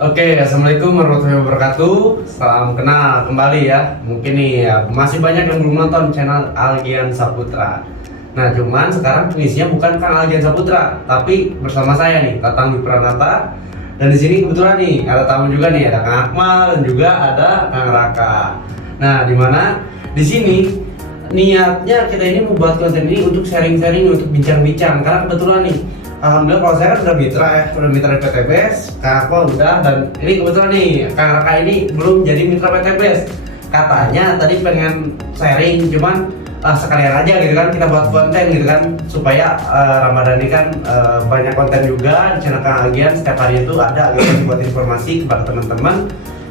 Oke, assalamualaikum warahmatullahi wabarakatuh. Salam kenal kembali ya. Mungkin nih ya, masih banyak yang belum nonton channel Algian Saputra. Nah, cuman sekarang pengisinya bukan Kang Algian Saputra, tapi bersama saya nih, Tatang Wipranata. Dan di sini kebetulan nih ada tamu juga nih, ada Kang Akmal dan juga ada Kang Raka. Nah, dimana di sini niatnya kita ini membuat konten ini untuk sharing-sharing, untuk bincang-bincang. Karena kebetulan nih, alhamdulillah kalau saya kan udah mitra ya, udah mitra PTBS, Kang Akmal udah, dan ini kebetulan nih Kang Raka ini belum jadi mitra PTBS. Katanya tadi pengen sharing, cuman sekalian aja gitu kan kita buat konten gitu kan, supaya Ramadan ini kan banyak konten juga di channel Kang Algian. Setiap hari itu ada gitu buat informasi kepada teman-teman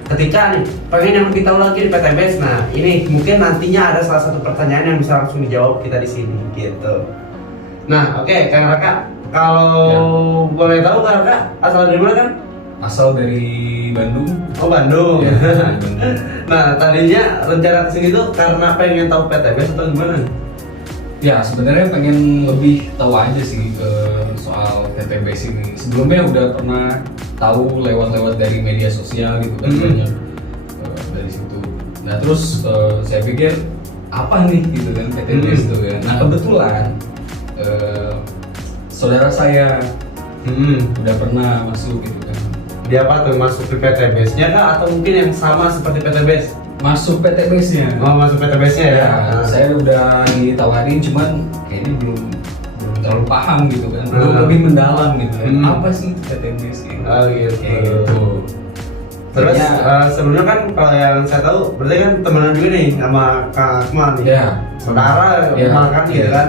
ketika nih pengen yang lebih tahu lagi di PTBS. Nah, ini mungkin nantinya ada salah satu pertanyaan yang bisa langsung dijawab kita di sini gitu. Nah, oke, Kang Raka, kalau boleh tahu Kang Raka asal dari mana kan? Asal dari Bandung. Oh, Bandung. Ya, Nah, tadinya rencana kesini tuh karena pengen tahu PTBS atau gimana? ya sebenarnya pengen lebih tahu aja sih soal PTBS ini. Sebelumnya udah pernah tahu lewat-lewat dari media sosial gitu kan, banyak dari situ. Nah terus saya pikir apa nih gitu kan PTBS itu kan. Nah kebetulan saudara saya udah pernah masuk gitu kan. Dia apa tuh, masuk ke PTBS-nya kah atau mungkin yang sama seperti PTBS? Masuk PTBS-nya. Oh, masuk PTBS-nya ya? Ya, saya udah ditawarin cuman kayaknya belum terlalu paham gitu kan, belum lebih mendalam gitu kan. Apa sih PTBS ini? Oh gitu. Kayak gitu. Terus Kayaknya- sebelumnya kan kalau yang saya tahu berarti kan temenan juga nih sama Kang Akmal nih. Ya. Saudara Ya. makan gitu Ya. kan.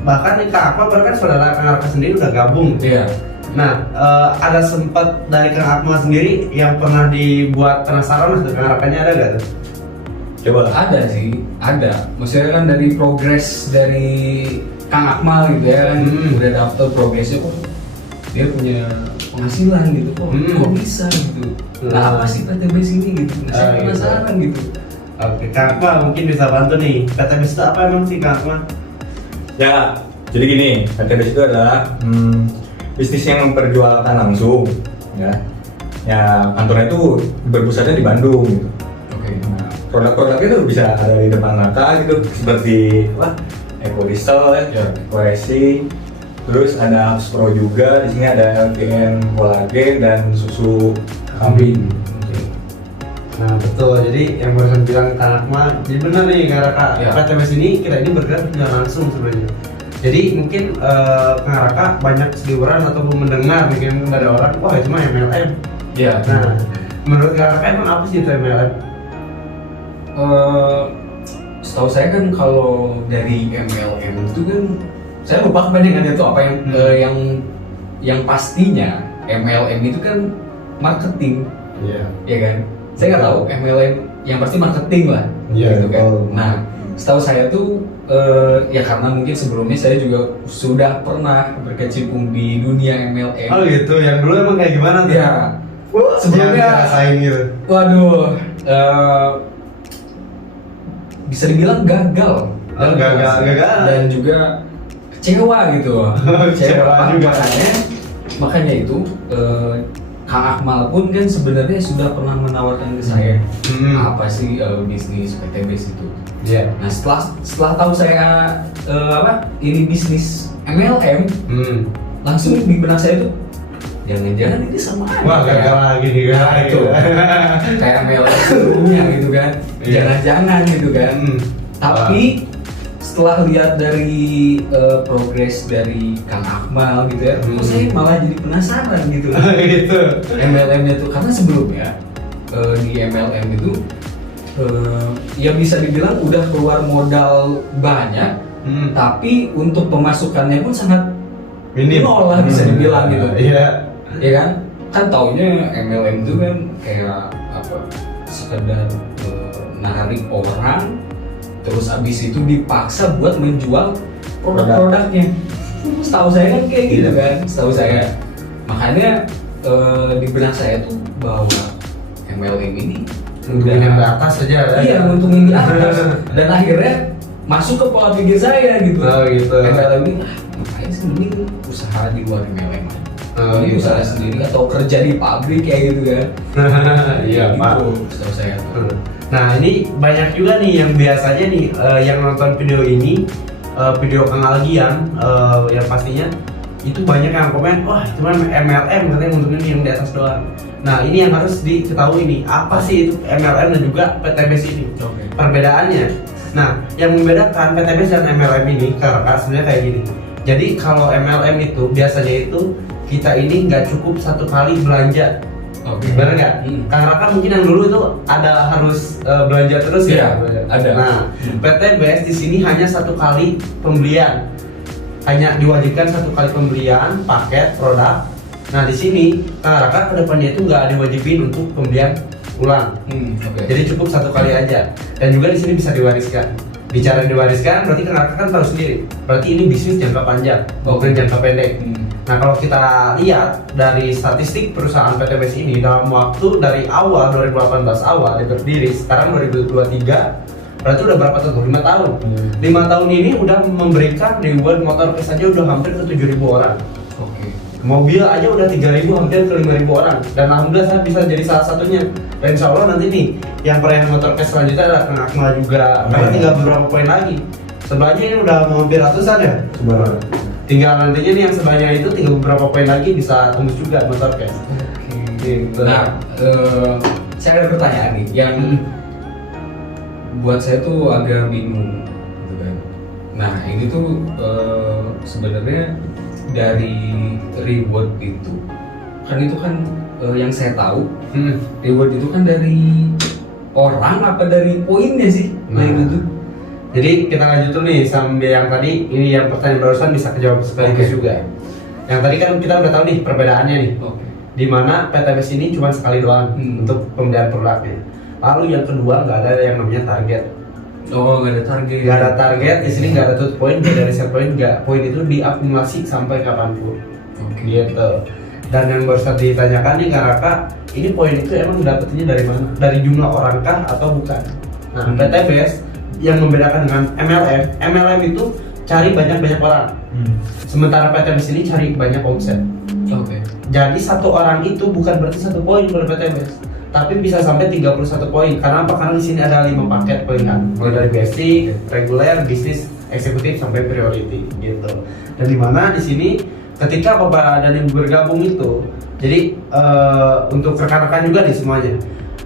Bahkan nih Kang Akmal baru kan saudara Kang Raka sendiri udah gabung. Iya. Nah, ada sempat dari Kang Akmal sendiri yang pernah dibuat penasaran dengan Kang Rakanya, ada gak tuh? Coba ada sih, ada. Maksudnya kan dari progres dari Kang Akmal gitu ya kan, udah daftar progresnya kok dia punya penghasilan gitu kok bisa gitu. Nah apa sih PTBS ini gitu? Nah, saya penasaran gitu. Oke, Kang Akmal mungkin bisa bantu nih. PTBS itu apa emang sih Kang Akmal? Ya, jadi gini, PTBS itu adalah bisnis yang memperjualkan langsung, ya. Ya, kantornya itu berpusatnya di Bandung. Gitu. Oke. Nah, produk-produknya itu bisa ada di depan mata gitu, seperti Eco Diesel, Ya. Eco Racing, terus ada Abs Pro juga. Di sini ada LGN kolagen dan susu kambing. Nah betul, jadi yang barusan bilang Kang Akmal, jadi benar nih Kang Raka, Ya. PTBS ini kita ini bergerak tidak langsung sebenarnya. Jadi mungkin Kang Raka banyak seliweran ataupun mendengar mungkin dari orang, wah itu mah MLM. Iya. Nah, menurut Kang Raka emang apa sih itu MLM? Setahu saya kan kalau dari MLM itu kan saya lupa kepanjangannya itu apa yang pastinya MLM itu kan marketing, Iya. ya kan? Saya nggak tahu MLM yang pasti marketing lah, Iya, gitu kan. betul. Nah, setahu saya tuh ya karena mungkin sebelumnya saya juga sudah pernah berkecimpung di dunia MLM. Oh gitu, yang dulu emang kayak gimana tuh? Ya, Yang sebelumnya, dirasain gitu. waduh, bisa dibilang gagal, Gagal. dan juga kecewa gitu. Kecewa juga. Makanya itu Kang Akmal pun kan sebenarnya sudah pernah menawarkan ke saya apa sih bisnis PTBS itu. Iya. Nah setelah tahu saya ini bisnis MLM, langsung di benak saya tuh jangan-jangan ini sama aja. Wah, gagal lagi nih, gagal lagi. Itu kayak MLM sebelumnya gitu kan. Iya. Jangan-jangan gitu kan. Tapi setelah lihat dari progres dari Kang Akmal gitu ya, terus saya malah jadi penasaran gitu. Gitu. MLM-nya tuh karena sebelumnya di MLM itu ya bisa dibilang udah keluar modal banyak, tapi untuk pemasukannya pun sangat Minim. nol lah bisa dibilang gitu. Iya. Ya kan? Kan taunya MLM itu kan kayak apa? Sekedar narik orang, terus abis itu dipaksa buat menjual produk-produknya. Setahu saya kan kayak gitu kan, setahu saya. Makanya di benak saya tuh bahwa MLM ini Udah di atas aja. iya nguntungin di atas dan akhirnya masuk ke pola pikir saya gitu. Oh gitu. MLM ini ngapain sih, mending usaha di luar MLM aja. Ini usaha sendiri atau kerja di pabrik kayak gitu kan. Iya Pak. Gitu, setahu saya tuh. Nah ini banyak juga nih yang biasanya nih yang nonton video ini, video Kang Algian, yang pastinya itu banyak yang komen, wah cuman MLM katanya untuk ini yang di atas doang. Nah ini yang harus diketahui nih, apa sih itu MLM dan juga PTBS ini, Oke. perbedaannya. Nah yang membedakan PTBS dan MLM ini karena sebenarnya kayak gini. Jadi kalau MLM itu biasanya itu kita ini nggak cukup satu kali belanja. Oke. Bener nggak? Karena kan mungkin yang dulu itu ada harus belanja terus ya. Iya, ada. Nah, PTBS di sini hanya satu kali pembelian, hanya diwajibkan satu kali pembelian paket produk. Nah di sini Raka kedepannya itu nggak diwajibin untuk pembelian ulang. Oke. Jadi cukup satu kali aja. Dan juga di sini bisa diwariskan. Bicara diwariskan berarti Raka kan tahu sendiri. Berarti ini bisnis jangka panjang, bukan jangka pendek. Nah kalau kita lihat dari statistik perusahaan PTBS ini dalam waktu dari awal 2018 awal dia berdiri, sekarang 2023 berarti udah berapa tahun? 5 tahun. 5 tahun ini udah memberikan reward motor cash aja udah hampir ke 7.000 orang. Oke. Mobil aja udah 3.000 hampir ke 5.000 orang. Dan alhamdulillah saya bisa jadi salah satunya. Dan insya Allah nanti nih yang peraih motor cash selanjutnya ada Kang Akmal juga. Karena tinggal beberapa poin lagi. Sebelahnya ini udah mau hampir ratusan ya. Tinggal nantinya nih yang sebelahnya itu tinggal beberapa poin lagi bisa tembus juga motor cash. Gitu. Nah, saya ada pertanyaan nih yang buat saya tuh agak bingung, gitu kan. Nah, ini tuh sebenarnya dari reward itu kan yang saya tahu reward itu kan dari orang apa dari poinnya sih? Nah itu tuh. Jadi kita lanjut dulu nih sambil yang tadi, ini yang pertanyaan barusan bisa kejawab sekaligus juga. Yang tadi kan kita udah tahu nih perbedaannya nih. Oke. Di mana PTBS ini cuma sekali doang untuk pembelian produknya. Lalu yang kedua nggak ada yang namanya target. Oh, nggak ada target. Nggak ada target di sini, nggak ada tutup poin, nggak ada reset poin, nggak. Poin itu diakumulasi sampai kapanpun. Oke. Gitu. Dan yang barusan ditanyakan nih Kak, ini poin itu emang dapetinnya dari mana? Dari jumlah orangkah atau bukan? Nah, PTBS yang membedakan dengan MLM itu cari banyak orang. Sementara PTBS ini cari banyak omset. Oke. Jadi satu orang itu bukan berarti satu poin pada PTBS, tapi bisa sampai 31 poin. Karena apa? Karena di sini ada 5 paket poin kan. Mulai dari basic, reguler, bisnis, eksekutif sampai priority gitu. Dan di mana di sini ketika Bapak dan Ibu bergabung itu, jadi untuk rekan-rekan juga nih semuanya,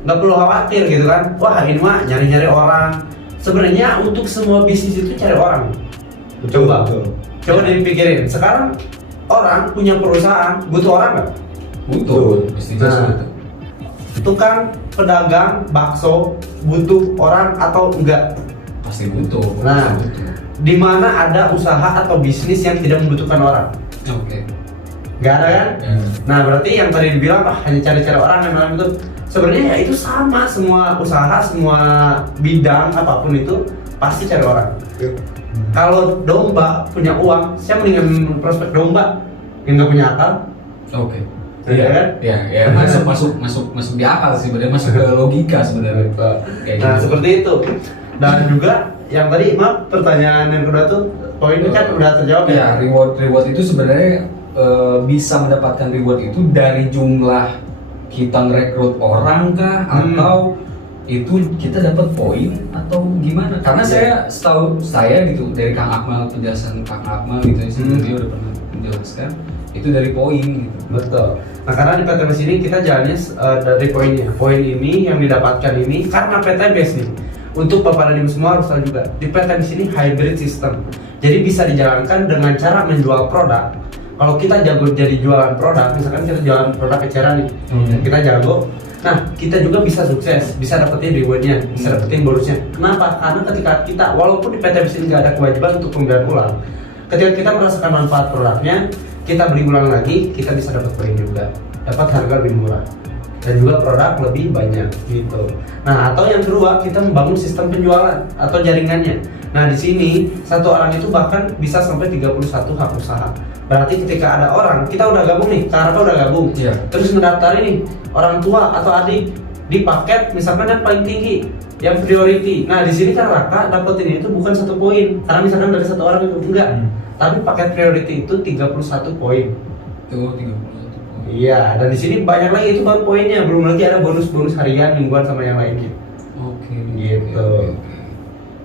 nggak perlu khawatir gitu kan. Wah ini mah nyari-nyari orang. Sebenarnya untuk semua bisnis itu cari orang. Coba dipikirin. Sekarang orang punya perusahaan butuh orang nggak? Butuh. Pasti Nah, tukang pedagang bakso butuh orang atau enggak? pasti butuh. Nah, di mana ada usaha atau bisnis yang tidak membutuhkan orang? Oke. Nggak ada kan? Nah berarti yang tadi dibilang hanya cari-cari orang yang dalam itu sebenarnya ya itu sama, semua usaha, semua bidang apapun itu pasti cari orang. Kalau domba punya uang, saya mendingan prospek domba yang nggak punya akal. Oke. Iya kan? Ya, masuk di akal sih, sebenarnya masuk ke logika sebenarnya. Kayak Nah gitu. seperti itu. Dan juga yang tadi maaf pertanyaan yang kedua tuh poinnya kan udah terjawab Ya, reward itu sebenarnya bisa mendapatkan reward itu dari jumlah kita ngerekrut orang kah atau itu kita dapat poin atau gimana? Karena setahu saya gitu dari Kang Akmal, penjelasan Kang Akmal gitu dia udah pernah menjelaskan itu dari poin gitu. Betul. Nah karena di PTBS ini kita jalannya dari poinnya. Poin ini yang didapatkan ini karena PTBS nih. Untuk Bapak dan Ibu semua harus tahu juga di PTBS ini hybrid system. Jadi bisa dijalankan dengan cara menjual produk. Kalau kita jago jadi jualan produk, misalkan kita jualan produk eceran nih, kita jago. Nah, kita juga bisa sukses, bisa dapetin rewardnya, bisa dapetin bonusnya. Kenapa? Karena ketika kita, walaupun di PTBS ini nggak ada kewajiban untuk pembelian ulang, ketika kita merasakan manfaat produknya, kita beli ulang lagi, kita bisa dapat poin juga, dapat harga lebih murah, dan juga produk lebih banyak gitu. Nah, atau yang kedua, kita membangun sistem penjualan atau jaringannya. Nah, di sini satu orang itu bahkan bisa sampai 31 hak usaha. Berarti ketika ada orang, kita udah gabung nih, Raka udah gabung, terus ngedaftarin nih orang tua atau adik di paket misalkan yang paling tinggi, yang priority. Nah di sini kan Raka dapetin itu bukan 1 poin, karena misalkan dari 1 orang itu enggak, tapi paket priority itu 31 poin. Itu 30. Iya, dan di sini banyak lagi itu baru poinnya, belum lagi ada bonus-bonus harian, mingguan sama yang lainnya. Oke. Gitu. Oke.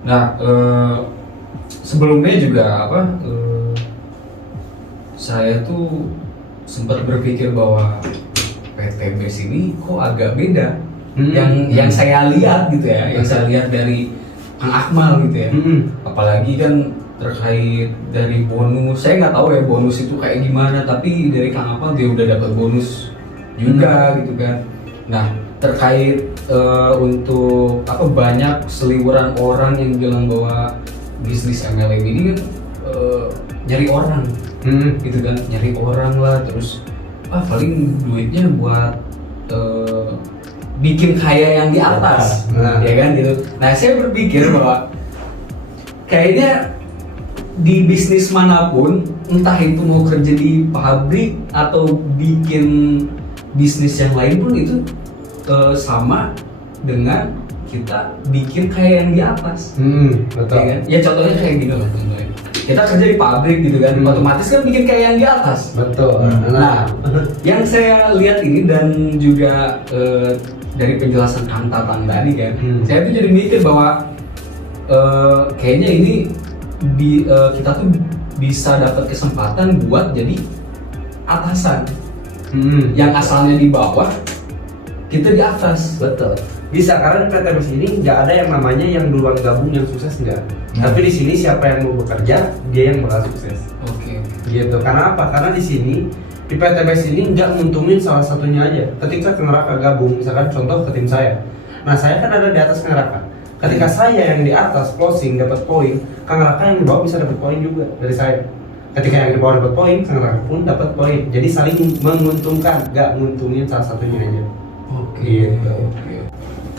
Nah, sebelumnya juga saya tuh sempat berpikir bahwa PT BES ini kok agak beda. Yang saya lihat gitu ya, yang saya lihat dari Kang Akmal gitu ya. Apalagi kan terkait dari bonus, saya nggak tahu ya bonus itu kayak gimana, tapi dari Kang Akmal dia udah dapat bonus juga gitu kan. Nah, terkait untuk banyak seliweran orang yang bilang bahwa bisnis MLM ini kan nyari orang, gitu kan, nyari orang lah, terus paling duitnya buat bikin kaya yang di atas, ya kan gitu. Nah, saya berpikir bahwa kayaknya di bisnis manapun, entah itu mau kerja di pabrik atau bikin bisnis yang lain pun itu sama dengan kita bikin kaya yang di atas. Betul. Ya, kan? Ya contohnya kayak gini lah contohnya. Kita kerja di pabrik gitu kan, otomatis kan bikin kaya yang di atas. Betul. Nah, yang saya lihat ini dan juga dari penjelasan Kang Tatang tadi kan, saya tuh jadi mikir bahwa kayaknya ini kita tuh bisa dapat kesempatan buat jadi atasan. Yang asalnya di bawah, kita di atas. Betul. Bisa, karena di PT BES ini nggak ada yang namanya yang duluan gabung yang sukses, enggak. Tapi di sini siapa yang mau bekerja, dia yang bakal sukses. Oke. Gitu. Karena apa? Karena di sini di PT BES ini nggak nguntungin salah satunya aja. Ketika Kang Raka gabung, misalkan contoh ke tim saya. Nah, saya kan ada di atas Kang Raka. Ketika saya yang di atas closing dapat poin, Kang Raka yang di bawah bisa dapat poin juga dari saya. Ketika yang di bawah dapat poin, Kang Raka pun dapat poin. Jadi saling menguntungkan, nggak nguntungin salah satunya aja. Oke.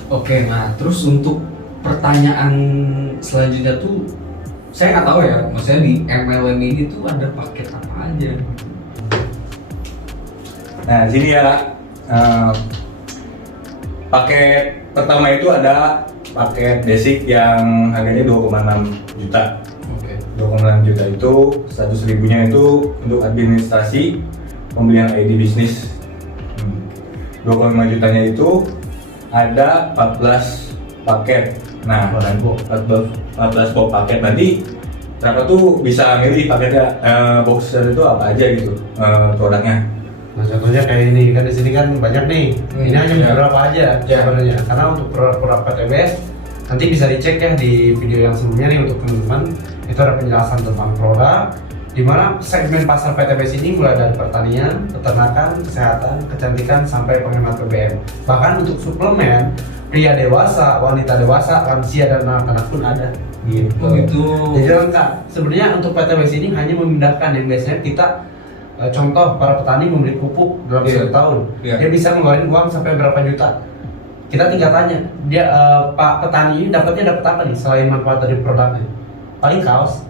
Oke, nah terus untuk pertanyaan selanjutnya tuh saya nggak tahu ya, maksudnya di MLM ini tuh ada paket apa aja? Nah, di sini ya paket pertama itu ada paket basic yang harganya 2,6 juta. Oke. 2,6 juta itu 100 ribunya itu untuk administrasi pembelian ID bisnis. 25 jutanya itu ada 14 paket. Nah, 14 box paket. Nanti Raka tuh bisa milih paketnya, box itu apa aja gitu produknya. Nah, contohnya kayak ini kan, di sini kan banyak nih. Ini hanya beberapa aja sebenarnya. Karena untuk produk PT BES nanti bisa dicek ya di video yang sebelumnya nih untuk teman-teman. Itu ada penjelasan tentang produk, di mana segmen pasar PT BES ini mulai dari pertanian, peternakan, kesehatan, kecantikan, sampai penghemat BBM. Bahkan untuk suplemen, pria dewasa, wanita dewasa, lansia, dan anak-anak pun ada. Gitu. Oh gitu. Jadi lengkap. Sebenarnya untuk PT BES ini hanya memindahkan yang biasanya kita contoh para petani membeli pupuk dalam 1 tahun, dia bisa ngeluarin uang sampai berapa juta. Kita tinggal tanya, dia Pak petani ini dapat apa nih selain manfaat dari produknya? Paling kaos,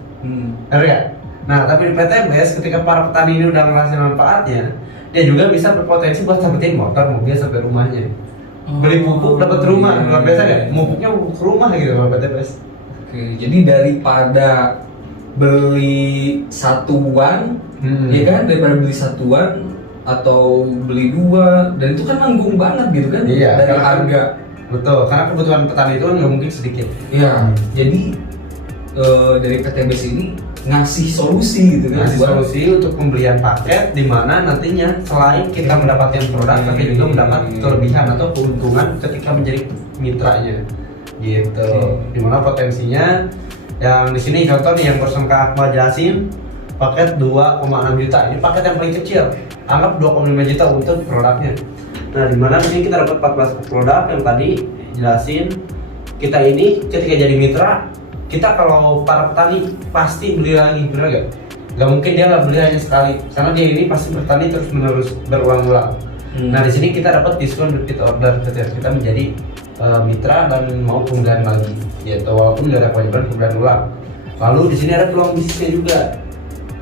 benar ya? Nah, tapi di PT BES ketika para petani ini udah ngerasain manfaatnya, dia juga bisa berpotensi buat dapetin motor, mobil sampai rumahnya. Beli pupuk dapat rumah, luar biasa kan? Pupuknya ke rumah gitu kalau PT BES. Oke, jadi daripada beli satuan, ya kan, daripada beli satuan atau beli 2, dan itu kan nanggung banget gitu kan, Iya, dari karena- harga. Betul, karena kebutuhan petani itu kan nggak mungkin sedikit. Iya, jadi dari PT BES ini ngasih solusi gitu kan, Ngasih solusi untuk pembelian paket di mana nantinya selain kita mendapatkan produk, tapi juga mendapat kelebihan atau keuntungan ketika menjadi mitranya. Gitu. Dimana potensinya yang di sini contoh nih yang barusan Kak Akmal jelasin, paket 2,6 juta. Ini paket yang paling kecil. Anggap 2,5 juta untuk produknya. Nah, dimana di sini kita dapat 14 produk yang tadi jelasin. Kita ini ketika jadi mitra, kita kalau para petani pasti beli lagi, bener gak? Gak mungkin dia nggak beli hanya sekali, karena dia ini pasti bertani terus menerus berulang-ulang. Nah, di sini kita dapat diskon repeat order ketika kita menjadi mitra dan mau pembelian lagi, yaitu walaupun nggak ada kewajiban pembelian ulang. Lalu di sini ada peluang bisnisnya juga.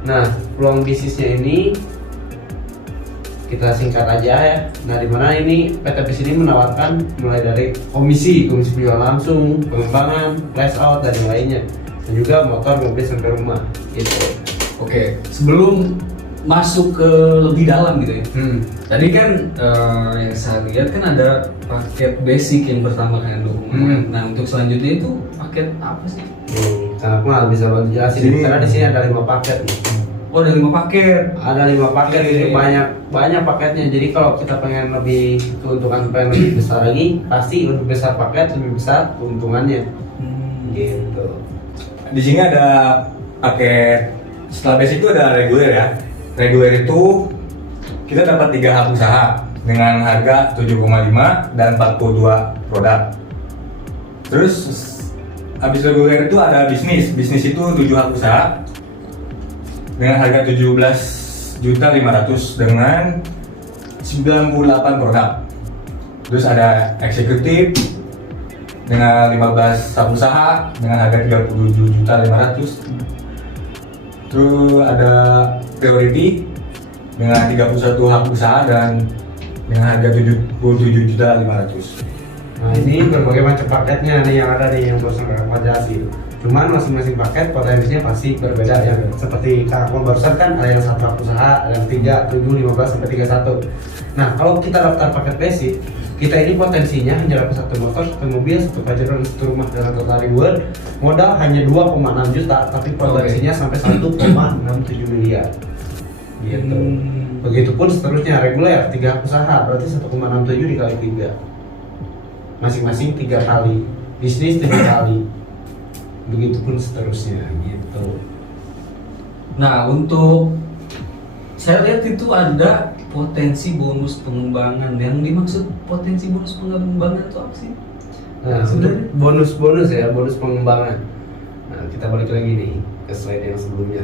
Nah, peluang bisnisnya ini kita singkat aja ya. Nah, dimana ini PT BES ini menawarkan mulai dari komisi penjualan langsung, pengembangan, flash out, dan yang lainnya, dan juga motor, mobil sampai rumah gitu. Oke, sebelum masuk ke lebih dalam gitu ya. Tadi kan yang saya lihat kan ada paket basic yang pertama kan 20. Nah untuk selanjutnya itu paket apa sih? Nah, aku nggak bisa bantu jelasin karena di sini ada 5 paket nih. Oh ada 5 paket. Ada 5 paket, ini banyak paketnya. Jadi kalau kita pengen lebih keuntungan pengen lebih besar lagi, pasti lebih besar paket lebih besar keuntungannya. Gitu. Di sini ada paket setelah basic itu ada reguler ya. Reguler itu kita dapat 3 hak usaha dengan harga 7,5 dan 42 produk. Terus habis reguler itu ada bisnis. Bisnis itu 7 hak usaha dengan harga 17.500.000 dengan 98 produk. Terus ada eksekutif dengan 15 hak usaha dengan harga 37.500.000. Terus ada priority dengan 31 hak usaha dan dengan harga 77.500.000. Nah ini berbagai macam paketnya nih yang ada nih yang barusan kakak jelasin. Cuman masing-masing paket potensinya pasti berbeda ya. Seperti kakak barusan kan ada yang 1 hak usaha, ada yang 3, 7, 15 sampai 31. Nah kalau kita daftar paket basic, kita ini potensinya hanya dapat 1 motor, 1 mobil, 1 Pajero, 1 rumah dengan total ribuan. Modal hanya 2,6 juta, tapi potensinya sampai 1,67 miliar. Gitu. Begitupun seterusnya reguler 3 hak usaha berarti 1,67 dikali 3. Masing-masing 3 kali, bisnis 3 kali. Begitupun seterusnya gitu. Nah untuk saya lihat itu ada potensi bonus pengembangan. Yang dimaksud potensi bonus pengembangan itu apa sih? Nah, untuk bonus-bonus ya, bonus pengembangan. Nah, kita balik lagi nih ke slide yang sebelumnya.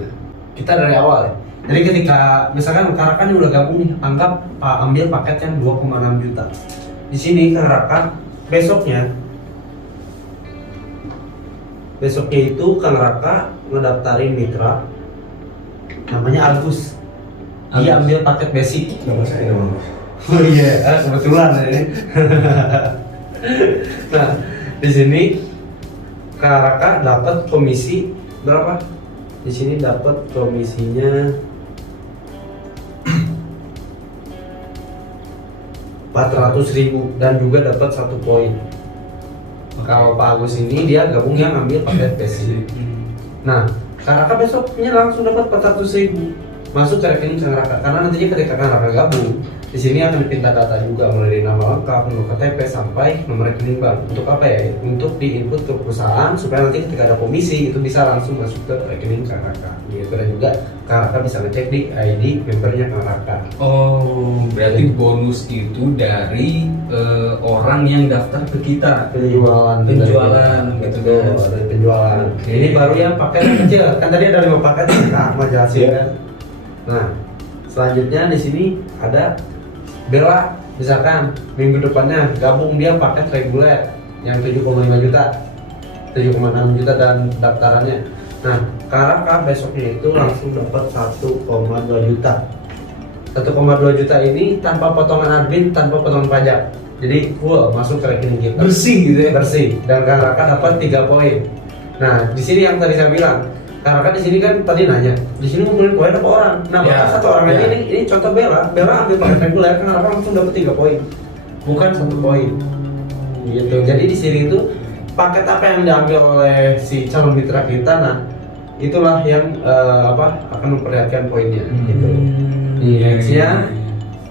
Kita dari awal ya. Jadi ketika misalkan Karakan udah gabung nih, anggap ambil paket yang 2,6 juta. Di sini Karakan besoknya itu Kang Raka ngedaftarin mitra namanya Agus. Dia ambil paket basic. Oh iya, kebetulan ini. Nah, di sini Kak Raka dapat komisi berapa? Di sini dapat komisinya 400.000 dan juga dapat 1 poin. Kalau Pak Agus ini dia gabung yang ambil paket basic. Nah, Kak Raka besoknya langsung dapat 400.000 masuk ke rekening Kang Raka, karena nantinya ketika Kang Raka gabung di sini akan dipinta data juga mulai dari nama lengkap, nomor KTP sampai nomor rekening bank. Untuk apa ya? Untuk diinput ke perusahaan supaya nanti ketika ada komisi itu bisa langsung masuk ke rekening Kang Raka. Gitu, dan juga Kang Raka bisa ngecek di ID membernya Kang Raka. Oh, berarti bonus itu dari orang yang daftar ke kita. Penjualan gitu kan? Dari penjualan. Okay. Ini baru yang paket yang kecil. Kan tadi ada 5 paket Kak Ahmad jelasin kan. Nah, selanjutnya di sini ada Bella, misalkan minggu depannya gabung dia paket reguler yang 7,5 juta, 7,6 juta dan daftarannya. Nah, Kak Raka besoknya itu langsung dapat 1,2 juta. 1,2 juta ini tanpa potongan admin, tanpa potongan pajak. Jadi full masuk ke rekening kita. Bersih gitu ya? Bersih. Dan Kak Raka dapat 3 poin. Nah, di sini yang tadi saya bilang, karena kan di sini kan tadi nanya, di sini ngumpulin poin apa orang? Nah, Ya, satu orang ya. ini contoh Bella ambil paket reguler, kan Raka langsung dapat 3 poin, bukan 1 poin. Gitu. Jadi di sini itu paket apa yang diambil oleh si calon mitra kita, nah itulah yang akan memperlihatkan poinnya. Gitu. Nextnya,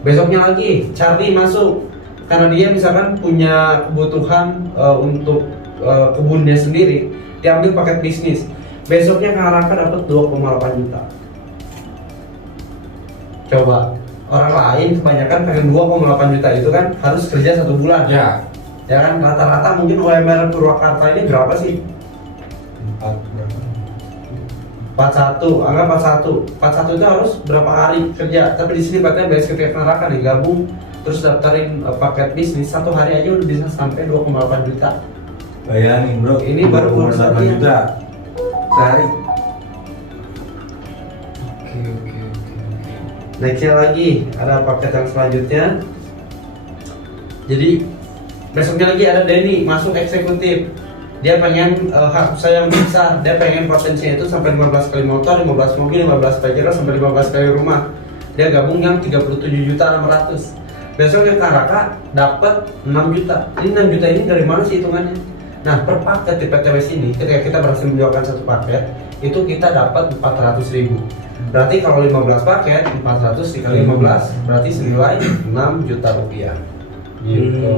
besoknya lagi Charlie masuk karena dia misalkan punya kebutuhan untuk kebunnya sendiri, diambil paket bisnis. Besoknya Kang Raka dapat 2,8 juta. Coba orang lain kebanyakan pengen 2,8 juta itu kan harus kerja 1 bulan. Ya. Ya kan rata-rata mungkin UMR Purwakarta ini berapa sih? 41, anggap 41. 41 itu harus berapa hari kerja? Tapi di sini paketnya base ketika Kang Raka nih gabung terus daftarin paket bisnis 1 hari aja udah bisa sampai 2,8 juta. Bayangin bro, Ini baru 8 juta sehari. Oke. Nextnya lagi ada paket yang selanjutnya. Jadi besoknya lagi ada Denny masuk eksekutif. Dia pengen hak usaha yang besar. Dia pengen potensinya itu sampai 15 kali motor, 15 mobil, 15 Pajero sampai 15 kali rumah. dia gabung yang 37.600.000. Besoknya Kak Raka dapat 6 juta. Ini 6 juta ini dari mana sih hitungannya? Nah, per paket di PTBS ini, ketika kita berhasil menjualkan satu paket, itu kita dapat 400.000. Berarti kalau 15 paket, 400 dikali 15, berarti senilai 6 juta rupiah. Gitu.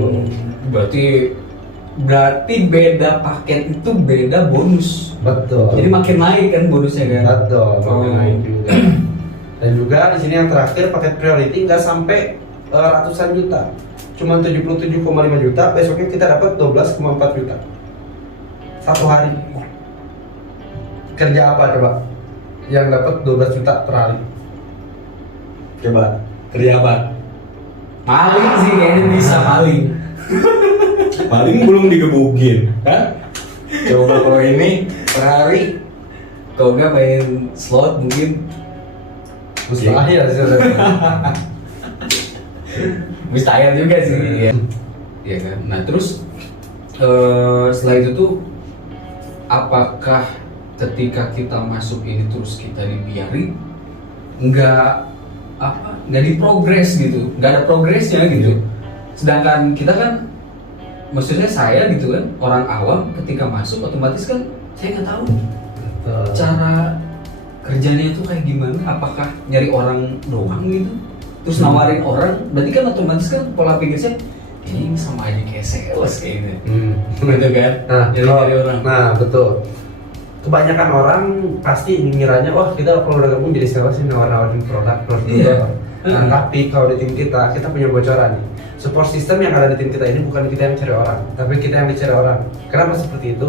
Berarti beda paket itu beda bonus. Betul. Jadi makin naik kan bonusnya kan. Betul, makin Oh. naik juga. Dan juga di sini yang terakhir paket priority nggak sampai ratusan juta. Cuma 77,5 juta, besoknya kita dapat 12,4 juta. Satu hari. Kerja apa coba? Yang dapat 12 juta per hari. Coba. Kerja apa? Maling sih kayaknya bisa maling. Paling belum digebukin, kan? Coba kalau ini per hari Kalau nggak main slot mungkin Mustahil sebenarnya. mustahil juga sih. Iya. Iya kan. Nah terus setelah itu tuh apakah ketika kita masuk ini terus kita dibiarin nggak diprogres gitu, nggak ada progresnya gitu. Sedangkan kita kan, maksudnya saya gitu kan orang awam ketika masuk otomatis kan saya nggak tahu cara kerjanya itu kayak gimana, apakah nyari orang doang gitu terus nawarin orang, berarti kan otomatis kan pola pikir saya ini sama aja kayak sales kayak gitu gitu kan. Nyari orang. Nah betul. Kebanyakan orang pasti ngiranya wah kita kalau udah gabung jadi sales ini nawarin produk. Iya. Nah, tapi kalau di tim kita punya bocoran nih. Support system yang ada di tim kita ini bukan kita yang cari orang, tapi kita yang dicari orang. Kenapa seperti itu?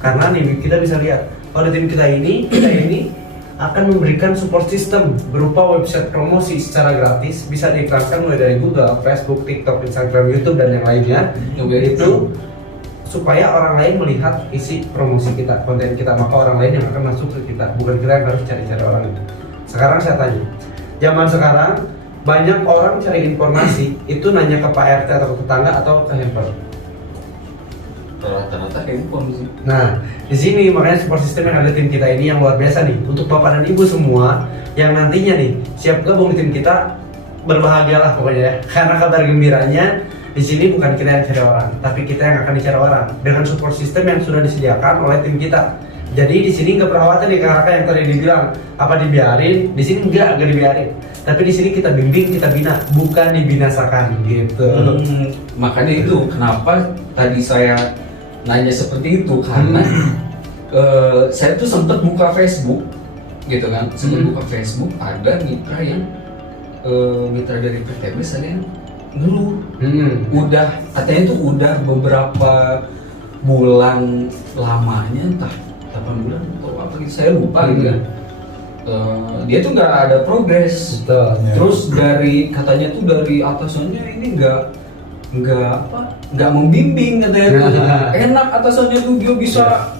Karena nih kita bisa lihat kalau di tim kita ini akan memberikan support system berupa website promosi secara gratis, bisa diiklankan mulai dari Google, Facebook, TikTok, Instagram, YouTube dan yang lainnya. Itu supaya orang lain melihat isi promosi kita, konten kita, maka orang lain yang akan masuk ke kita, bukan kita yang harus cari-cari orang itu. Sekarang saya tanya, zaman sekarang banyak orang cari informasi itu nanya ke Pak RT atau ke tetangga atau ke handphone. Rata-rata handphone sih. Nah, di sini makanya support system yang ada di tim kita ini yang luar biasa nih. Untuk bapak dan ibu semua yang nantinya nih siap gabung di tim kita, berbahagialah pokoknya ya. Karena kabar gembiranya di sini bukan kita yang cari orang, tapi kita yang akan dicari orang dengan support system yang sudah disediakan oleh tim kita. Jadi di sini nggak perawatan nih kakak yang tadi dibilang apa dibiarin, di sini nggak dibiarin. Tapi di sini kita bimbing, kita bina, bukan dibinasakan gitu. Makanya itu kenapa tadi saya nanya seperti itu karena saya tuh sempat buka Facebook gitu kan, buka Facebook ada mitra yang mitra dari PTBS ada yang ngeluh, udah katanya tuh udah beberapa bulan lamanya entah 8 bulan atau apa gitu saya lupa gitu kan. Dia tuh nggak ada progres. Betul. Terus dari katanya tuh dari atasannya ini nggak membimbing katanya tuh. Enak atasannya tuh dia bisa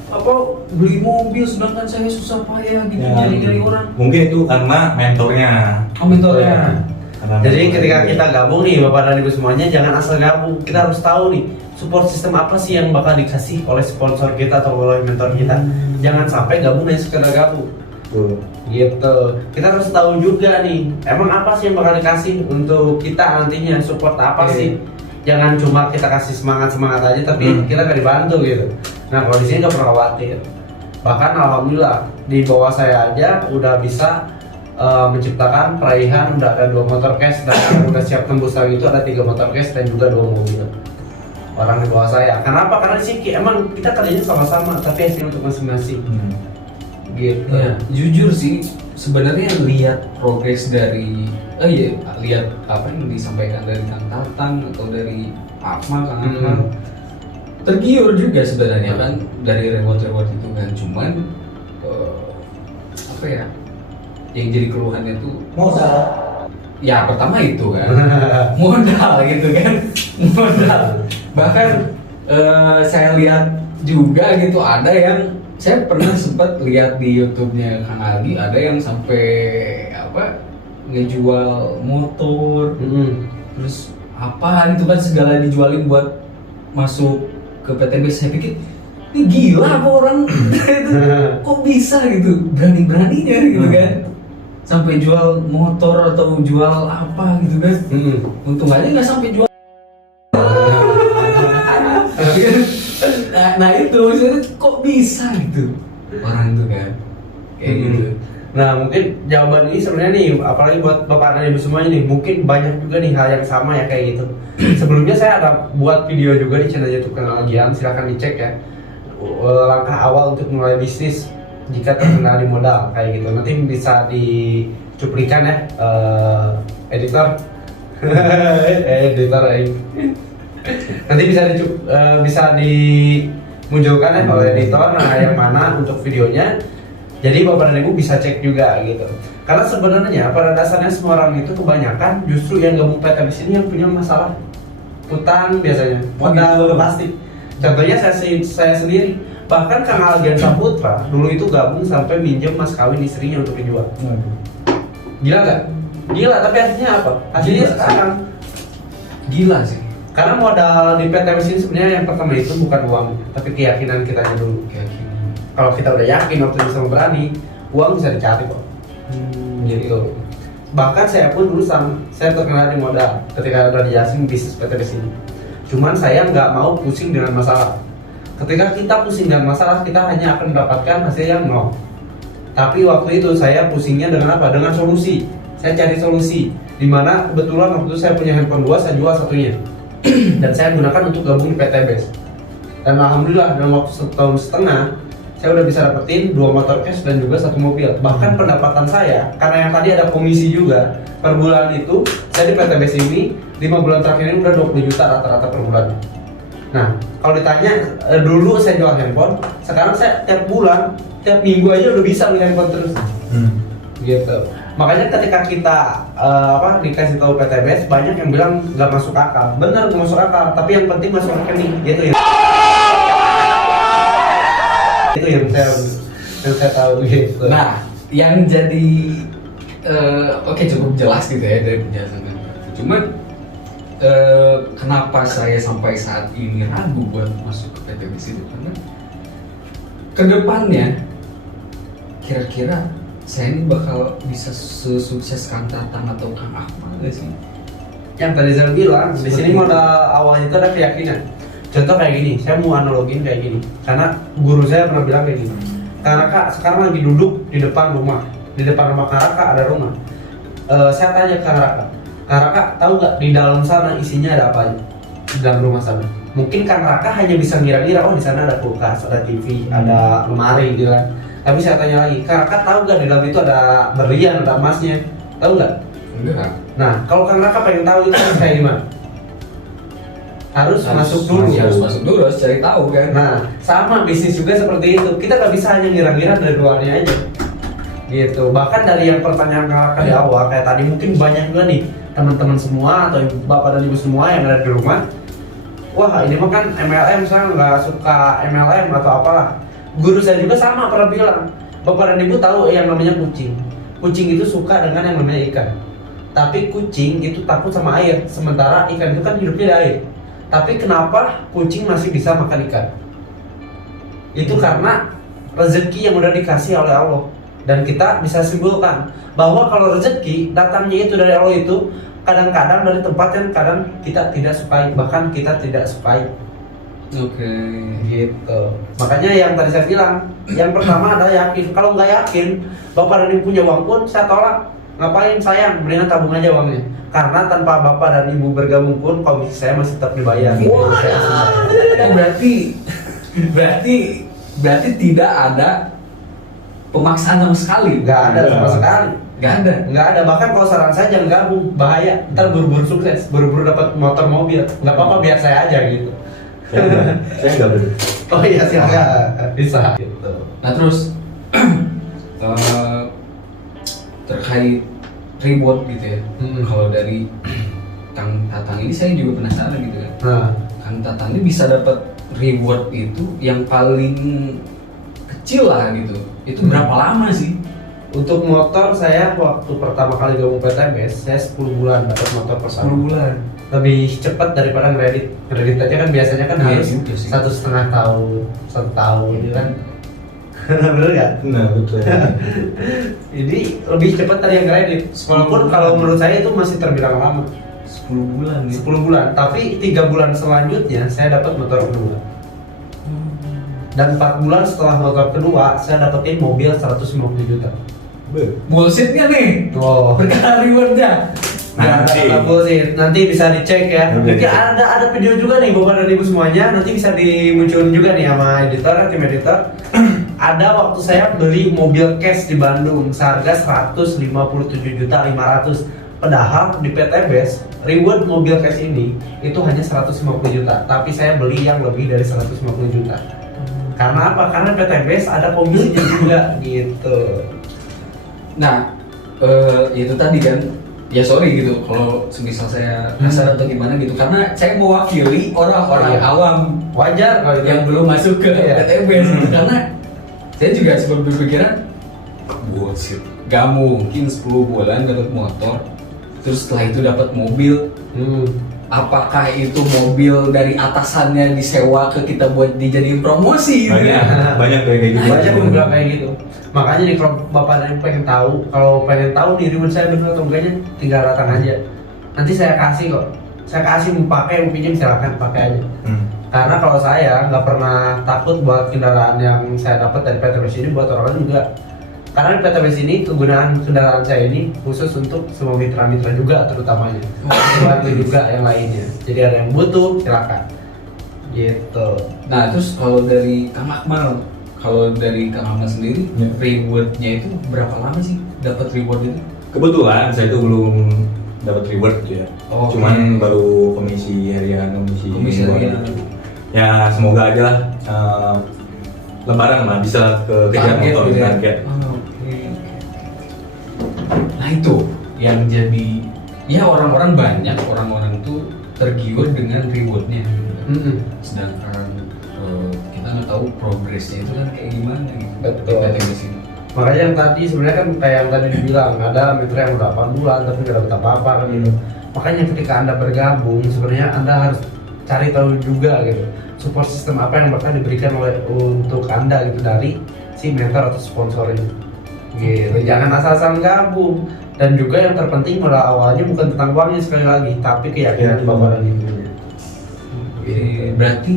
beli mobil sedangkan saya susah payah gitu nyari orang. mungkin itu karena mentornya. Mentornya. Jadi ketika kita gabung nih bapak dan ibu semuanya, jangan asal gabung. Kita harus tahu nih support system apa sih yang bakal dikasih oleh sponsor kita atau oleh mentor kita. Jangan sampai gabung hanya sekedar gabung. Gitu. Kita harus tahu juga nih, emang apa sih yang bakal dikasih untuk kita nantinya, support apa sih? Jangan cuma kita kasih semangat aja tapi kita nggak dibantu gitu. Nah kalau di sini nggak perlu khawatir. Bahkan alhamdulillah di bawah saya aja udah bisa menciptakan peraihan, udah ada 2 motor cash dan udah siap tembus lagi itu ada 3 motor cash dan juga 2 mobil. Orang di bawah saya. Kenapa? Karena di sini emang kita kerjanya sama-sama tapi hasilnya untuk masing-masing. Gitu. Ya, jujur sih sebenarnya lihat progres dari lihat apa yang disampaikan dari Kang Tatang atau dari Akmal, Kang Akmal tergiur juga sebenarnya kan dari reward itu kan, cuman apa ya yang jadi keluhannya tuh Modal. ya pertama itu kan modal gitu kan modal, bahkan saya lihat juga gitu ada yang saya pernah sempat lihat di YouTube-nya Kang Algi ada yang sampai ngejual motor, terus apa gitu kan segala dijualin buat masuk ke PTB. Saya pikir ini gila kok orang itu kok bisa gitu berani-beraninya gitu kan. sampai jual motor atau jual apa gitu kan. Untung aja nggak sampai jual. nah itu maksudnya kok bisa gitu orang itu kan kayak gitu. Nah mungkin jawaban ini sebenarnya nih, apalagi buat bapak dan ibu semuanya nih, mungkin banyak juga nih hal yang sama ya kayak gitu. Sebelumnya saya ada buat video juga di channel YouTube Kanal Algian, silahkan dicek ya. Langkah awal untuk mulai bisnis jika terkena di modal kayak gitu. Nanti bisa dicuplikan ya, editor. Editor ini. Nanti bisa dimunculkan ya oleh editor. Nah yang mana untuk videonya. Jadi bapak dan ibu bisa cek juga gitu. Karena sebenarnya pada dasarnya semua orang itu kebanyakan justru yang gabung PT di sini yang punya masalah utang biasanya, modal pasti. Contohnya saya sendiri, bahkan Kang Algian Saputra dulu itu gabung sampai minjem mas kawin istrinya untuk dijual. Gila gak? Gila, tapi hasilnya apa? Hasilnya sekarang Gila sih. karena modal di PT ini sebenarnya yang pertama itu bukan uang, tapi keyakinan kita dulu. Kalau kita udah yakin waktu itu sama berani, uang bisa dicari kok. Gitu. Bahkan saya pun dulu saya terkena di modal ketika udah dijelasin bisnis PT di sini. Cuman saya nggak mau pusing dengan masalah. Ketika kita pusing dengan masalah, kita hanya akan mendapatkan hasil yang nol. Tapi waktu itu saya pusingnya dengan apa? Dengan solusi. Saya cari solusi. Dimana kebetulan waktu itu saya punya handphone 2, saya jual satunya. Dan saya gunakan untuk gabung di PT BES. Dan alhamdulillah dalam waktu 1,5 tahun saya udah bisa dapetin 2 motor cash dan juga 1 mobil. Bahkan pendapatan saya, karena yang tadi ada komisi juga, per bulan itu saya di PT BES ini 5 bulan terakhir ini udah 20 juta rata-rata per bulan. Nah, kalau ditanya dulu saya jual handphone, sekarang saya tiap bulan, tiap minggu aja udah bisa beli handphone terus. Gitu. Makanya ketika kita dikasih tahu PT BES, banyak yang bilang nggak masuk akal. Bener nggak masuk akal, tapi yang penting masuk rekening, gitu ya. Itu yang saya tahu gitu. Nah, yang jadi oke, cukup jelas gitu ya dari penjelasan kan. Cuman kenapa saya sampai saat ini ragu buat masuk ke PT BES itu karena kedepannya kira-kira saya ini bakal bisa sesukses Kang Tatang atau Kang Akmal gak sih? Yang tadi saya bilang, di sini modal awalnya itu ada keyakinan. Contoh kayak gini, saya mau analogin kayak gini. Karena guru saya pernah bilang kayak gini. Kang Raka sekarang lagi duduk di depan rumah. Di depan rumah Kang Raka ada rumah. Saya tanya Kang Raka, Kang Raka tahu nggak di dalam sana isinya ada apa aja? Di dalam rumah sana. Mungkin Kang Raka hanya bisa ngira-ngira, oh di sana ada kulkas, ada TV, ada lemari gitu kan. Tapi saya tanya lagi, Kang Raka tahu nggak di dalam itu ada berlian, ada emasnya? Tahu nggak? Enggak. Nah, kalau Kang Raka pengen tahu itu kayak gimana? Harus masuk dulu. Harus masuk dulu, harus cari tahu kan. Nah, sama bisnis juga seperti itu. Kita nggak bisa hanya ngira-ngira dari luarnya aja. Gitu. Bahkan dari yang pertanyaan Kang Raka di awal, kayak tadi mungkin banyak juga nih teman-teman semua atau bapak dan ibu semua yang ada di rumah. Wah, ini mah kan MLM, saya nggak suka MLM atau apalah. Guru saya juga sama pernah bilang, bapak dan ibu tahu yang namanya kucing. Kucing itu suka dengan yang namanya ikan. Tapi kucing itu takut sama air, sementara ikan itu kan hidupnya di air. Tapi kenapa kucing masih bisa makan ikan? Itu karena rezeki yang udah dikasih oleh Allah. Dan kita bisa simpulkan bahwa kalau rezeki datangnya itu dari Allah itu kadang-kadang dari tempat yang kadang kita tidak sukai, bahkan kita tidak sukai. Oke. Gitu. Makanya yang tadi saya bilang, yang pertama adalah yakin. Kalau nggak yakin, bapak dan ibu punya uang pun saya tolak. Ngapain sayang? Mendingan tabung aja uangnya. Karena tanpa bapak dan ibu bergabung pun komisi saya masih tetap dibayar. Berarti tidak ada pemaksaan sama sekali. Nggak ada sama sekali. Nggak ada. Bahkan kalau saran saya jangan gabung, bahaya. Ntar buru-buru sukses, buru-buru dapat motor mobil. Nggak apa-apa, biar saya aja gitu. Saya nggak bener. Oh iya silakan, bisa. Gitu. Nah terus terkait reward gitu ya. Kalau dari Kang Tatang ini saya juga penasaran gitu kan. Nah, Kang Tatang ini bisa dapat reward itu yang paling kecil lah gitu. Itu berapa lama sih? untuk motor saya waktu pertama kali gabung PT BES, saya 10 bulan dapat motor pertama. 10 bulan. Lebih cepat daripada kredit. Kredit aja kan biasanya kan Iya harus juga sih. 1,5 tahun, 1 tahun gitu kan. Bener nggak? Nah betul. Jadi lebih cepat dari yang kredit. Walaupun kalau menurut saya itu masih terbilang lama. 10 bulan ya. 10 bulan, tapi 3 bulan selanjutnya saya dapat motor kedua. Dan 4 bulan setelah motor kedua, saya dapetin mobil 150 juta. Bullshitnya nih. Oh. Berkah rewardnya. Nanti bisa dicek ya. Mungkin ada video juga nih bapak dan ibu semuanya. Nanti bisa dimunculin juga nih sama editor, tim editor. Ada waktu saya beli mobil cash di Bandung seharga 157.500.000. Padahal di PT BES reward mobil cash ini itu hanya 150 juta. Tapi saya beli yang lebih dari 150 juta. Karena apa? Karena PT BES ada komisinya juga gitu. Nah, itu tadi kan, ya sorry gitu kalau semisal saya kasar atau gimana gitu, karena saya mewakili orang-orang Iya. awam Wajar kalau itu. yang belum masuk ke Iya. PTBS gitu. Karena saya juga sempat berpikiran bullshit, gak mungkin 10 bulan dapat motor terus setelah itu dapat mobil. Apakah itu mobil dari atasannya disewa ke kita buat dijadiin promosi gitu ya? Banyak kayak gitu. Banyak yang bilang kayak gitu. Makanya nih kalau bapak dan ibu pengen tahu, kalau pengen tahu nih reward saya benar atau enggaknya, tinggal datang aja. Nanti saya kasih kok. Saya kasih mau pakai, mau pinjam silakan pakai aja. Karena kalau saya nggak pernah takut buat kendaraan yang saya dapat dari PT BES ini buat orang lain juga. Karena di PT BES ini kegunaan kendaraan saya ini khusus untuk semua mitra-mitra juga terutamanya. Bantu juga yang lainnya. Jadi ada yang butuh silakan. Gitu. Nah terus kalau dari Kang Akmal, sendiri, Ya. rewardnya itu berapa lama sih dapat reward itu? Kebetulan saya itu belum dapat reward gitu ya. Oh, Cuman oke. baru komisi harian, Komisi harian. Ya semoga aja lah Lebaran lah bisa kejar Target motor gitu ya? target. Oh, oke. Nah itu yang jadi, ya orang-orang tuh tergiur dengan rewardnya. Sedangkan kita nggak tahu progresnya itu kan kayak gimana gitu. Betul. Di PT BES ini. Makanya yang tadi sebenarnya kan kayak yang tadi dibilang ada mitra yang udah 8 bulan tapi nggak dapat apa-apa kan gitu. Makanya ketika Anda bergabung sebenarnya Anda harus cari tahu juga gitu support sistem apa yang bakal diberikan oleh untuk Anda gitu dari si mentor atau sponsor ini. Gitu. Jangan asal-asalan gabung. Dan juga yang terpenting pada awalnya bukan tentang uangnya sekali lagi, tapi keyakinan bapak dan ibunya. Jadi berarti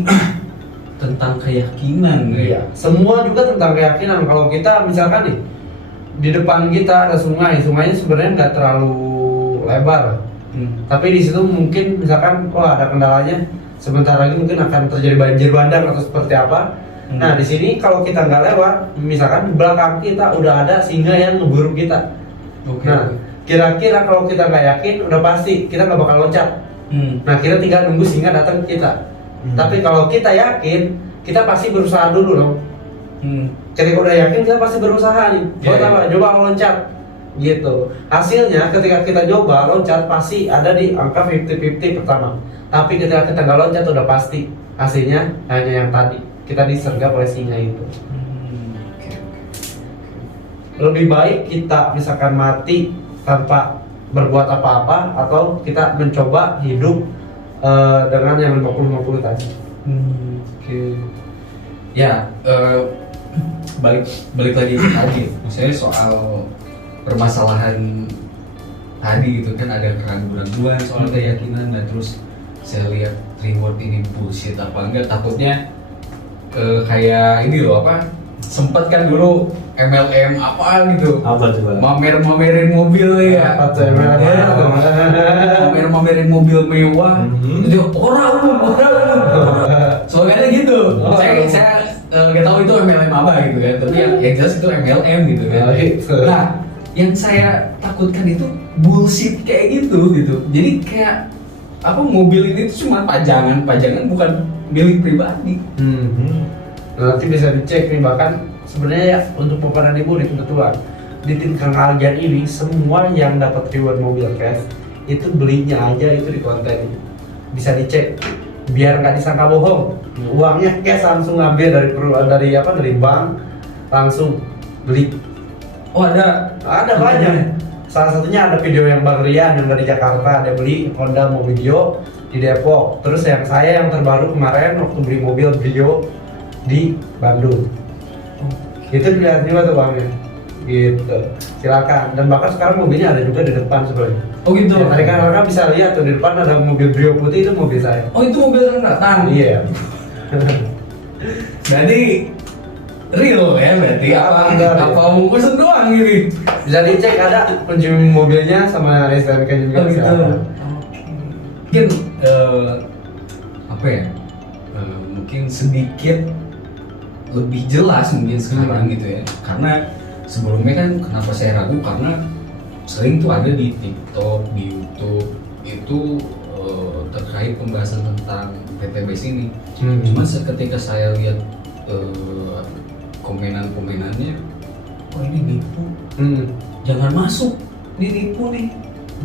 tentang keyakinan ya. Iya, semua juga tentang keyakinan. Kalau kita misalkan nih di depan kita ada sungainya sebenarnya nggak terlalu lebar, tapi di situ mungkin misalkan ada kendalanya, sebentar lagi mungkin akan terjadi banjir bandang atau seperti apa. Nah di sini kalau kita nggak lewat, misalkan di belakang kita udah ada singa yang ngeburu kita. Oke. Nah kira-kira kalau kita nggak yakin, udah pasti kita nggak bakal loncat. Nah kita tinggal nunggu singa datang ke kita. Tapi kalau kita yakin, kita pasti berusaha dulu dong. Ketika udah yakin, kita pasti berusaha nih. Coba loncat, gitu. Hasilnya ketika kita coba loncat pasti ada di angka 50-50 pertama. Tapi ketika kita nggak loncat udah pasti hasilnya hanya yang tadi. Kita disergap oleh singa itu. Lebih baik kita misalkan mati tanpa berbuat apa-apa atau kita mencoba hidup dengan yang 50-50 tadi. Oke. Ya, balik lagi ke tadi. Misalnya soal permasalahan tadi gitu kan, ada keraguan-keraguan soal keyakinan, dan terus saya lihat reward ini bullshit apa enggak, takutnya kayak ini loh apa, sempet kan dulu MLM apa gitu, Apa tuh Bang? mamerin mobil ya, Apa tuh MLM? mamerin mobil mewah, jadi orang slogannya gitu. Saya nggak tahu itu MLM apa gitu kan, tapi yang jelas itu MLM gitu kan. Nah, yang saya takutkan itu bullshit kayak gitu. Jadi kayak apa, mobil ini tuh cuma pajangan bukan milik pribadi. Nanti bisa dicek nih, bahkan sebenarnya ya, untuk bapak dan ibu nih kebetulan di tim Kang Aljan ini semua yang dapat reward mobil cash itu belinya aja itu di konten, bisa dicek biar nggak disangka bohong. Uangnya cash langsung ngambil dari bank, langsung beli. Oh ada Banyak. Salah satunya ada video yang Bang Rian yang dari Jakarta, dia beli Honda Mobilio di Depok. Terus yang saya yang terbaru kemarin waktu beli mobil Brio di Bandung. Itu dilihat juga tuh Bang ya. Gitu. Silakan. Dan bahkan sekarang mobilnya ada juga di depan sebenarnya. Oh gitu. Ya, tadi kan orang bisa lihat tuh di depan ada mobil Brio putih, itu mobil saya. Oh itu mobil yang datang. Iya. Jadi real ya berarti Enggak, apa mau pesen doang ini? Bisa dicek ada kunci mobilnya sama STNK juga. Oh gitu. silakan. Mungkin apa ya? Mungkin sedikit lebih jelas mungkin sekarang gitu ya. Karena sebelumnya kan kenapa saya ragu karena sering tuh ada di TikTok, di YouTube itu terkait pembahasan tentang PTBS ini. Cuman ketika saya lihat komenan-komenannya, oh ini nipu, jangan masuk, ini nipu nih.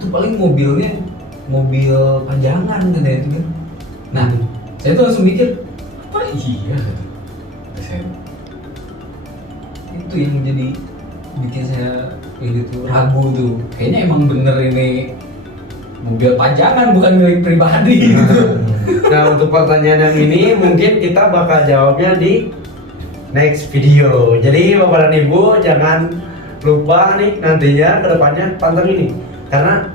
Itu paling mobilnya mobil pajangan kan ya itu kan. Nah, saya tuh langsung mikir, apa iya? Kata saya. Itu yang jadi bikin saya ini tuh ragu tuh. Kayaknya emang bener ini mobil pajangan bukan milik pribadi. Nah, untuk pertanyaan yang ini mungkin kita bakal jawabnya di next video. Jadi Bapak dan Ibu jangan lupa nih nantinya kedepannya pantau ini, karena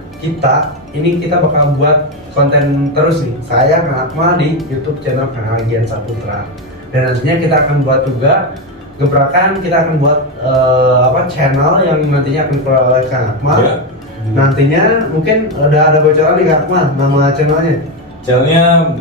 kita bakal buat konten terus nih. Saya Kang Akmal di YouTube channel Kang Algian Saputra, dan nantinya kita akan buat juga gebrakan, kita akan buat channel yang nantinya akan dikelola oleh Kang Akmal. Ya. Nantinya mungkin ada bocoran nih Kang Akmal nama channelnya. Channelnya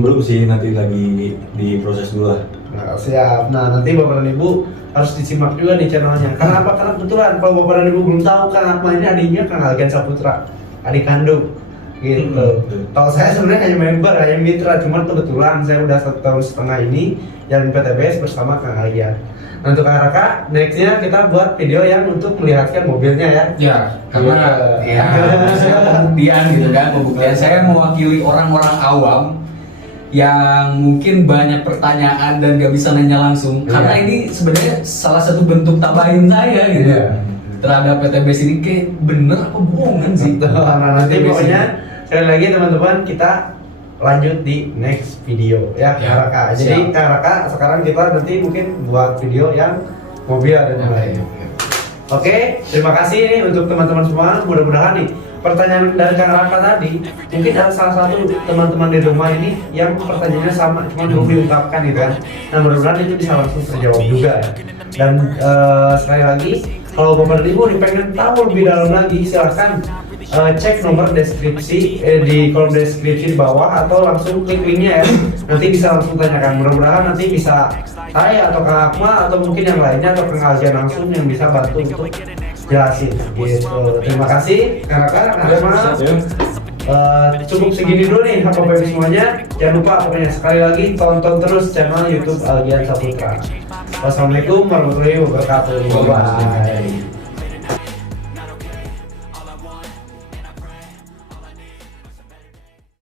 belum sih, nanti lagi diproses dulu lah. Nah, siap. Nah, nanti Bapak dan Ibu harus disimak juga nih channelnya. Karena apa? Karena kebetulan kalau Bapak dan Ibu belum tahu Kang Akmal ini adiknya Kang Algian Saputra, adik kandung. Gitu. Kalau saya sebenarnya hanya member, hanya mitra, cuman kebetulan saya udah 1,5 tahun ini jalan PTBS bersama Kang Algian. Nah, untuk Kang Raka, nextnya kita buat video yang untuk melihatkan mobilnya ya. Ya, karena ya saya pembuktian gitu kan, pembuktian saya mewakili orang-orang awam yang mungkin banyak pertanyaan dan gak bisa nanya langsung. Karena ini sebenarnya salah satu bentuk tabahin saya gitu terhadap PTBS ini, kayak bener apa bohongan sih. Nah, nanti pokoknya sekali lagi teman-teman, kita lanjut di next video ya Kang Raka. Jadi Kang Raka, sekarang kita nanti mungkin buat video yang mobil dan yang lain. Oke, terima kasih nih untuk teman-teman semua. Mudah-mudahan nih pertanyaan dari Kang Raka tadi, mungkin ada salah satu teman-teman di rumah ini yang pertanyaannya sama, cuma belum diungkapkan gitu kan. Nah, mudah-mudahan itu bisa langsung terjawab juga ya. Dan sekali lagi, kalau Bapak dan Ibu pengen tahu lebih dalam lagi, silahkan cek nomor deskripsi di kolom deskripsi di bawah, atau langsung klik linknya ya. Nanti bisa langsung tanyakan. Mudah-mudahan nanti bisa saya atau Kang Akmal atau mungkin yang lainnya atau Kang Algian langsung yang bisa bantu untuk jelasin gitu. Terima kasih Kang Raka, Kang Akmal. Cukup segini dulu nih Bapak Ibu semuanya. Jangan lupa pokoknya sekali lagi tonton terus channel YouTube Algian Saputra. Wassalamualaikum warahmatullahi wabarakatuh. Bye.